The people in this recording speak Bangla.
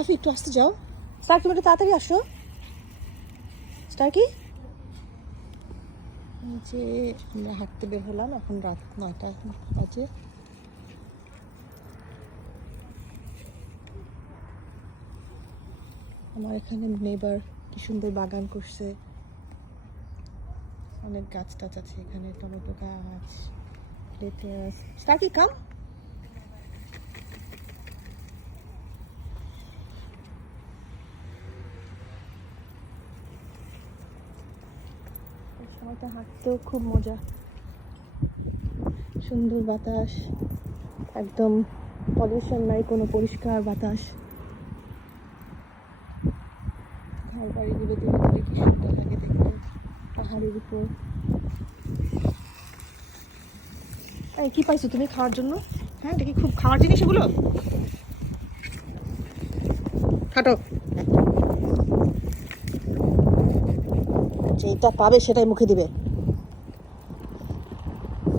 আফি একটু আসতে যাও। স্টার কি, একটু তাড়াতাড়ি আসো। স্টার কি, যে আমরা হাঁটতে বের হলাম, এখন রাত 9টা বাজে। আমার এখানে নেবার কি সুন্দর বাগান করছে, অনেক গাছ টাছ আছে এখানে, টমেটো গাছ, লেটুস। স্টার কি কাম, সময়টা হাঁটতেও খুব মজা, সুন্দর বাতাস, একদম পলিউশন নাই, কোনো পরিষ্কার বাতাস। ঘর বাড়িগুলো দূরে দূরে কি সুন্দর লাগে দেখতে, পাহাড়ের উপর। এই কি পাইছো তুমি খাওয়ার জন্য? হ্যাঁ, এটা কি খুব খাওয়ার জিনিস এগুলো? হাঁটো, যেটা পাবে সেটাই মুখে দিবে।